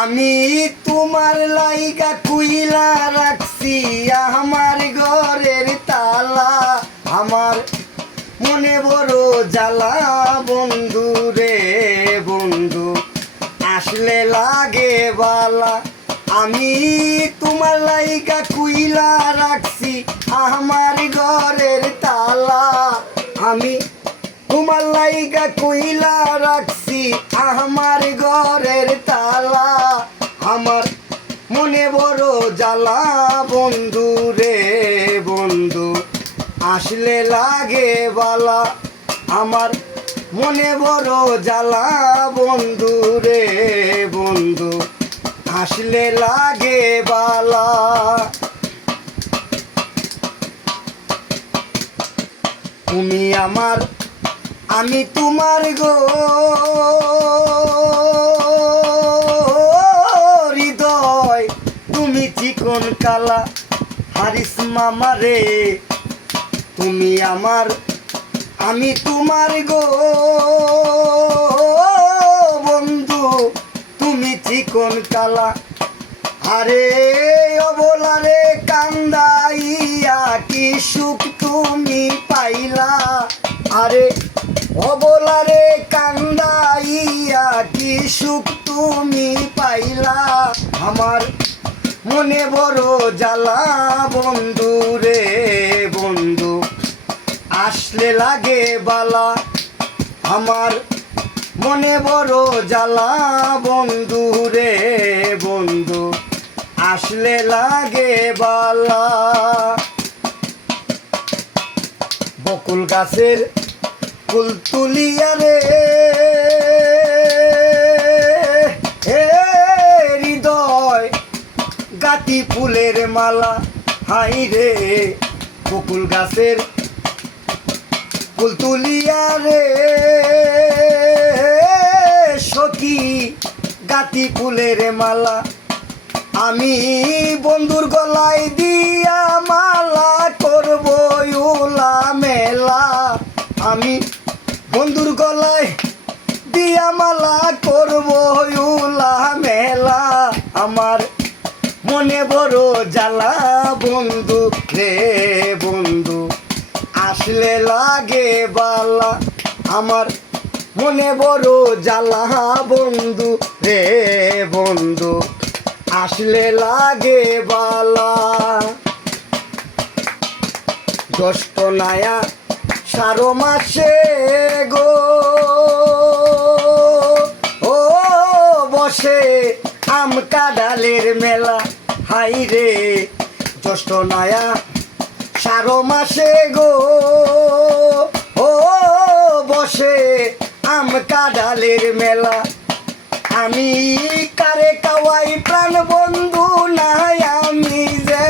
আমি তোমার লাইগা কুইলা রাখছি আমার ঘরের তালা। আমার মনে বড় জ্বালা বন্ধু রে বন্ধু, আসলে লাগে বালা। আমি তোমার লাইগা কুইলা রাখছি আমার ঘরের তালা। আমি তোমার লাইগা কুইলা রাখছি আমার ঘরের তালা। আমার মনে বড় জ্বালা বন্ধু রে বন্ধু, আসলে লাগে বালা। আমার মনে বড় জ্বালা বন্ধু রে বন্ধু, আসলে লাগে বালা। তুমি আমার আমি তোমার গো হৃদয়, তুমি চিকন কালা হারিস মামা রে। তুমি আমার আমি তোমার গো বন্ধু, তুমি চিকন কালা। আরে অবলা রে কান্দাইয়া কি সুখ তুমি পাইলা। আরে অবলা রে কান্দাইয়া কি সুখ তুমি পাইলা। আমার মনে বড় জ্বালা বন্ধু রে বন্ধু, আসলে লাগে বালা। আমার মনে বড় জ্বালা বন্ধু রে বন্ধু, আসলে লাগে বালা। বকুল গাছের ফুল তুলিয়া রে হৃদয়, গাতি ফুলের মালা। হাই রে বকুল গাছের ফুল তুলিয়া রে সখী, গাতি ফুলের মালা। আমি বন্ধুর গলায় দিয়া মালা করব উলা মেলা। আমি বন্ধুর গলায় দিয়া মালা করব উলা মেলা। আমার মনে বড় জ্বালা বন্ধু রে বন্ধু, আসলে লাগে বালা। আমার মনে বড় জ্বালা বন্ধু রে বন্ধু, আসলে লাগে বালা। জ্যৈষ্ঠ নায়া 12 মাসে গো ও বসে আম কাঁঠালের মেলা। হাই রে জ্যৈষ্ঠ নায়া 12 মাসে গো ও বসে আম কাঁঠালের মেলা। আমি কারে কাওয়াই প্রাণ বন্ধু নাই আমি যে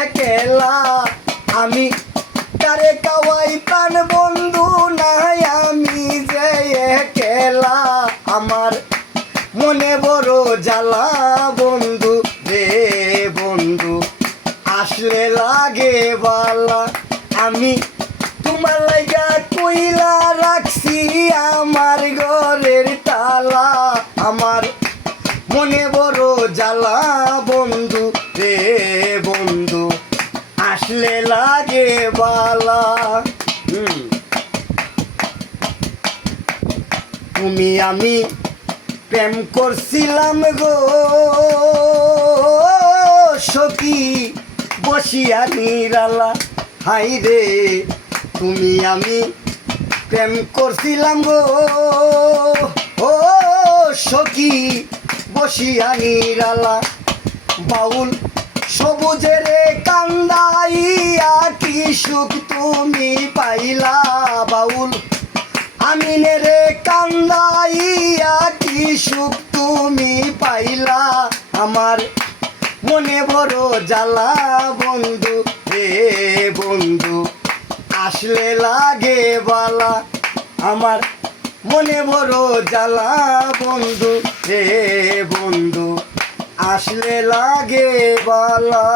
একলা। আমি কারে কাওয়াই প্রাণ বন্ধু নাই আমি যে একলা। আমার মনে বড় জ্বালা বন্ধু রে বন্ধু, আসলে লাগে বালা। আমি তোমার লাইগা কইলা রাখছি আমার ঘরের তালা। আমার মনে বড় জ্বালা বন্ধু রে বন্ধু, আসলে লাগে বালা। তুমি আমি প্রেম করছিলাম গো সখী বসিয়া নিরালা। হাই রে তুমি আমি প্রেম করছিলাম গো ও সখী বসিয়া নিরালা। বাউল সবুজের কান্দাইয়া কি সুখ তুমি পাইলা। বাউল আমিনের কান্দাইয়া কি সুখ তুমি পাইলা। আমার মনে বড় জ্বালা বন্ধু রে বন্ধু, আসলে লাগে বালা। আমার মনে বড় জ্বালা বন্ধু রে বন্ধু, আসলে লাগে বালা।